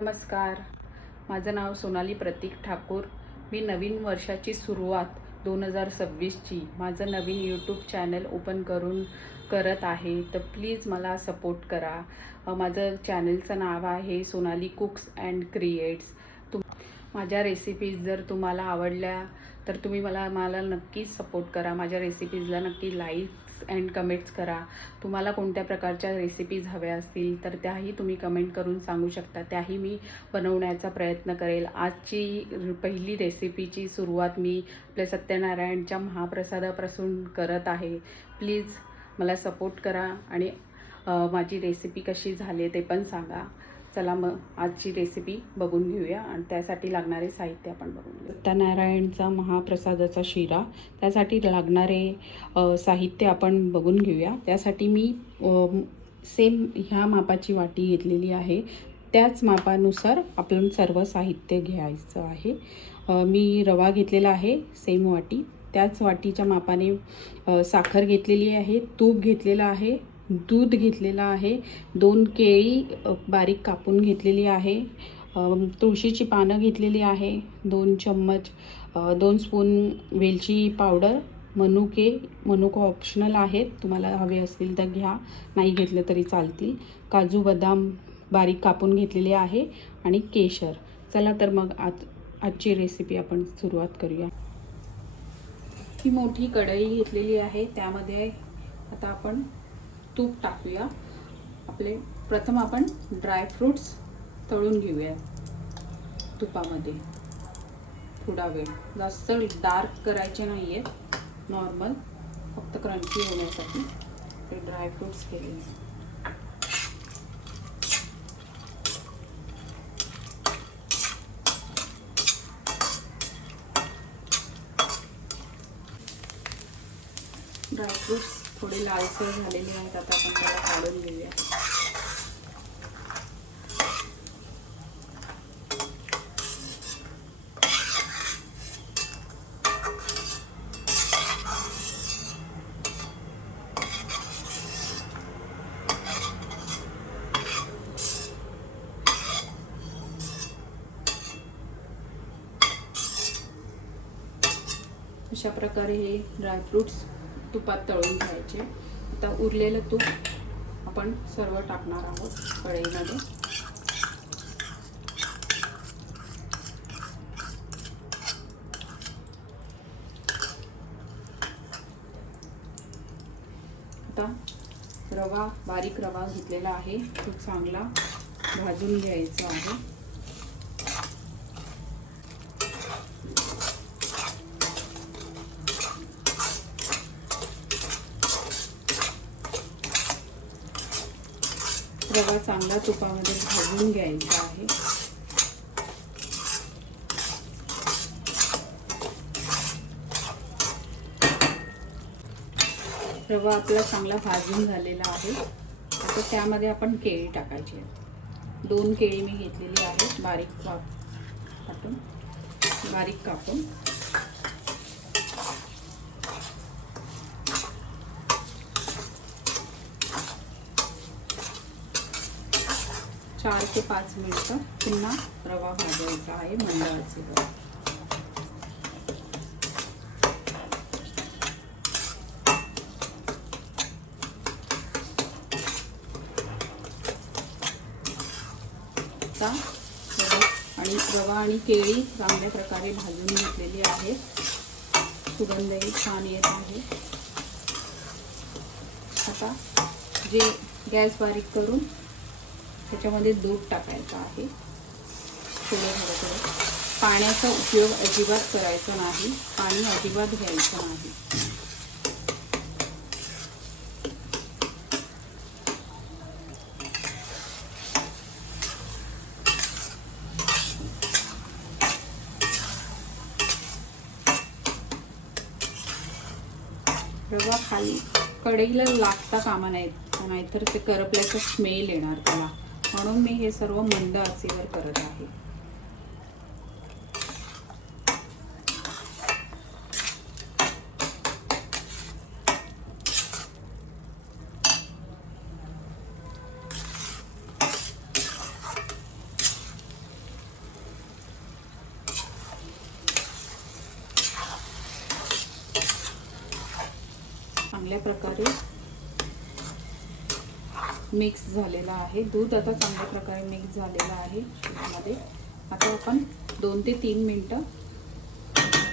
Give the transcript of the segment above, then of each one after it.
नमस्कार. माझं नाव सोनाली प्रतीक ठाकूर. मी नवीन वर्षाची सुरुवात दोन हजार सव्वीसची माझं नवीन यूट्यूब चॅनल ओपन करून करत आहे. तर प्लीज मला सपोर्ट करा. माझं चॅनलचं नाव आहे सोनाली कुक्स अँड क्रिएट्स तुम माझ्या रेसिपीज जर तुम्हाला आवडल्या तर तुम्ही मला मला नक्कीच सपोर्ट करा. माझ्या रेसिपीजला नक्की लाईक्स अँड कमेंट्स करा. तुम्हाला कोणत्या प्रकारच्या रेसिपीज हव्या असतील तर त्याही तुम्ही कमेंट करून सांगू शकता. त्याही मी बनवण्याचा प्रयत्न करेल. आजची पहिली रेसिपीची सुरुवात मी आपल्या सत्यनारायणच्या महाप्रसादापासून करत आहे. प्लीज मला सपोर्ट करा आणि माझी रेसिपी कशी झाली ते पण सांगा. चला मग आजची रेसिपी बघून घेऊया आणि त्यासाठी लागणारे साहित्य आपण बघून घेऊ सत्यनारायणचा महाप्रसादाचा शिरा. त्यासाठी लागणारे साहित्य आपण बघून घेऊया. त्यासाठी मी सेम ह्या मापाची वाटी घेतलेली आहे. त्याच मापानुसार आपण सर्व साहित्य घ्यायचं आहे. मी रवा घेतलेला आहे सेम वाटी. त्याच वाटीच्या मापाने साखर घेतलेली आहे तूप घेतलेलं आहे दूध घेतलेलं आहे. दोन केळी बारीक कापून घेतलेली आहे. तुळशीची पानं घेतलेली आहे. दोन चम्मच दोन स्पून वेलची पावडर मनुके मनुके ऑप्शनल आहेत. तुम्हाला हवे असतील तर घ्या नाही घेतलं तरी चालतील. काजू बदाम बारीक कापून घेतलेले आहे आणि केशर. चला तर मग आज आजची रेसिपी आपण सुरुवात करूया. ही मोठी कढई घेतलेली आहे. त्यामध्ये आता आपण तूप टाकूया. आपले प्रथम आपण ड्रायफ्रूट्स तळून घेऊया तुपामध्ये. थोडा वेळ. जास्त डार्क करायचे नाही आहेत नॉर्मल फक्त क्रंची होण्यासाठी ते ड्रायफ्रूट्स केले ड्रायफ्रूट्स थोडे लालसर झालेले आहेत आता आपण त्याला काढून घेऊया. अशा प्रकारे हे ड्रायफ्रूट्स तुपात तळून घ्यायचे. आता उरलेलं तूप आपण सर्व टाकणार आहोत कढईमध्ये. आता रवा बारीक रवा घेतलेला आहे. तो चांगला भाजून घ्यायचा आहे. रवा चांगला तुपामध्ये भाजून घ्यायचा आहे. रवा आपला चांगला भाजून झालेला आहे. आता त्यामध्ये आपण केळी टाकायची आहे. दोन केळी मी घेतलेली आहे बारीक काप बारीक कापून. चार ते पाच मिनिट पुन्हा रवा भाजायचा आहे मंडळाचे रवा आणि रवा आणि केळी चांगल्या प्रकारे भाजून घेतलेली आहे. सुगंधही छान येत आहे. आता जे गॅस बारीक करून त्याच्यामध्ये दूध टाकायचं आहे. थोडं थोडं थोडं पाण्याचा उपयोग अजिबात करायचा नाही. पाणी अजिबात घ्यायचं नाही. रवा खाली कढईला लागता कामा नाही नाहीतर ते करपल्याचा स्मेल येणार त्याला. म्हणून मी हे सर्व मंद आचीवर करत आहे. चांगल्या प्रकारे मिक्स झालेला आहे. दूध आता चांगल्या प्रकारे मिक्स झालेलं आहे त्यामध्ये आता आपण दोन ते तीन मिनटं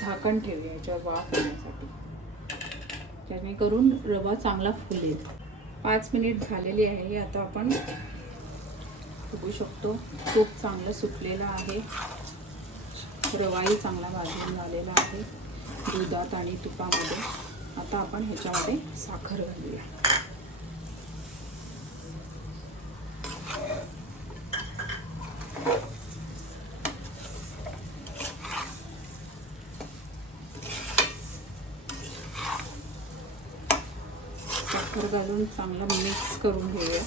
झाकण ठेवूया याच्यावर वाफ येण्यासाठी जेणेकरून रवा चांगला फुलेल. पाच मिनिट झालेली आहे. आता आपण बघू शकतो. तूप चांगलं सुटलेलं आहे. रवाही चांगला भाजून झालेला आहे. दुधात आणि तुपामध्ये. आता आपण ह्याच्यामध्ये साखर घालूया साखर घालून चांगला मिक्स करून घेऊया.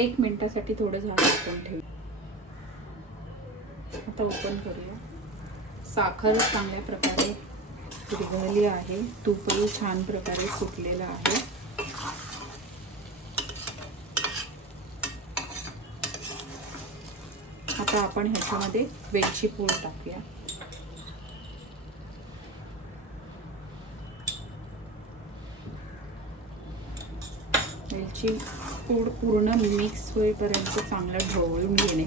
एक मिनिटासाठी थोडं झाड ओपन ठेवू आता ओपन करूया. साखर चांगल्या प्रकारे विरघळली आहे. तूपही छान प्रकारे सुटलेलं आहे. आता आपण ह्याच्यामध्ये वेलची पूड टाकूया. वेलची पूड पूर्ण मिक्स होईपर्यंत चांगलं ढवळून घेणे.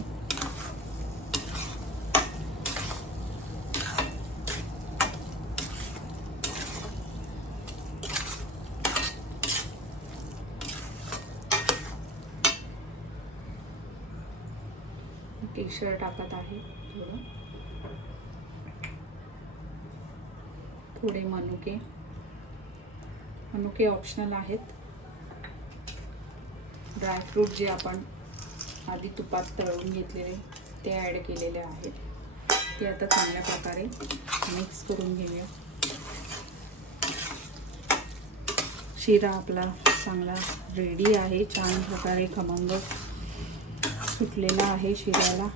केशर टाकत आहे थोडं. थोडे मनुके. मनुके ऑप्शनल आहेत. ड्रायफ्रूट जे आपण आधी तुपात तळून घेतलेले ते ॲड केलेले आहेत. ते आता चांगल्या प्रकारे मिक्स करून घेऊया. शिरा आपला चांगला रेडी आहे छान प्रकारे खमंग सुटलेला आहे शिऱ्याला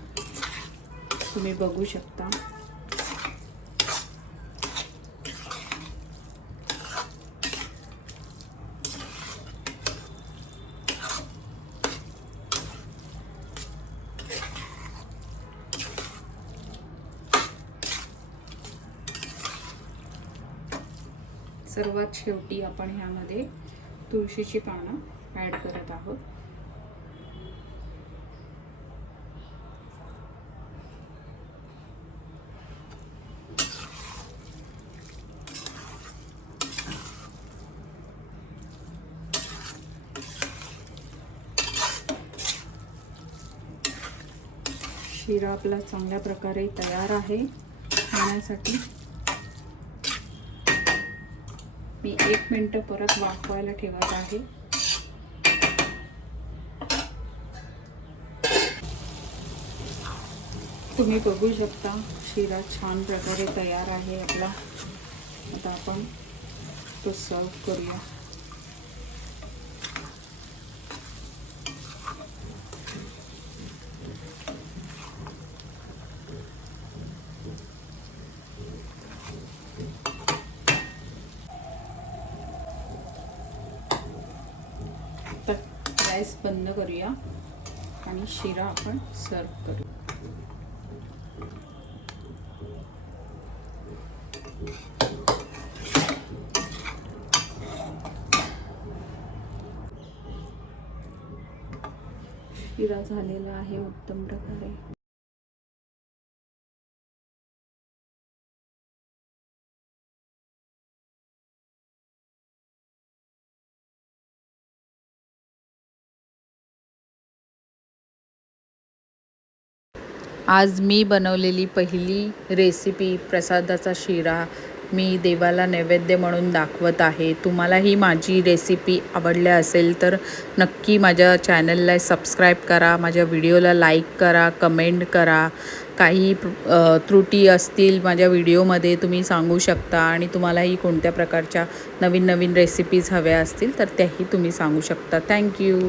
तुम्ही बघू शकता. सर्वात शेवटी आपण ह्यामध्ये तुळशीची पानं ॲड करत आहोत. शिरा आपला चांगल्या प्रकारे तयार आहे खाण्यासाठी. मी एक मिनटं परत वाफवायला ठेवत आहे. तुम्ही बघू शकता शिरा छान प्रकारे तयार आहे आपला. आता आपण तो सर्व करूया तर गॅस बंद करूया. आणि शिरा आपण सर्व करू. शिरा झालेला आहे उत्तम प्रकारे. आज मी बनवलेली पहिली रेसिपी प्रसादाचा शिरा मी देवाला नैवेद्य म्हणून दाखवत आहे. तुम्हालाही माझी रेसिपी आवडल्या असेल तर नक्की माझ्या चॅनलला सबस्क्राईब करा माझ्या व्हिडिओला लाईक करा कमेंट करा. काही त्रुटी असतील माझ्या व्हिडिओमध्ये तुम्ही सांगू शकता आणि तुम्हालाही कोणत्या प्रकारच्या नवीन नवीन रेसिपीज हव्या असतील तर त्याही तुम्ही सांगू शकता. थँक्यू